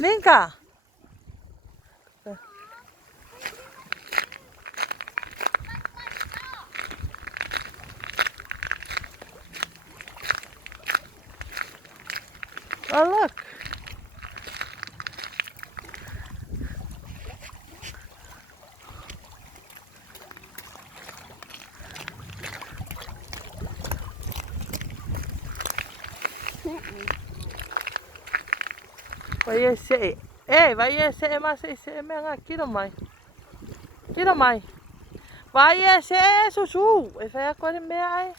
Vem cá. Oh, look. Vai esse. Ei, vai esse mas esse menga kilo mai. Kilo mai. Vai esse susu. E vai a coisa meia ai.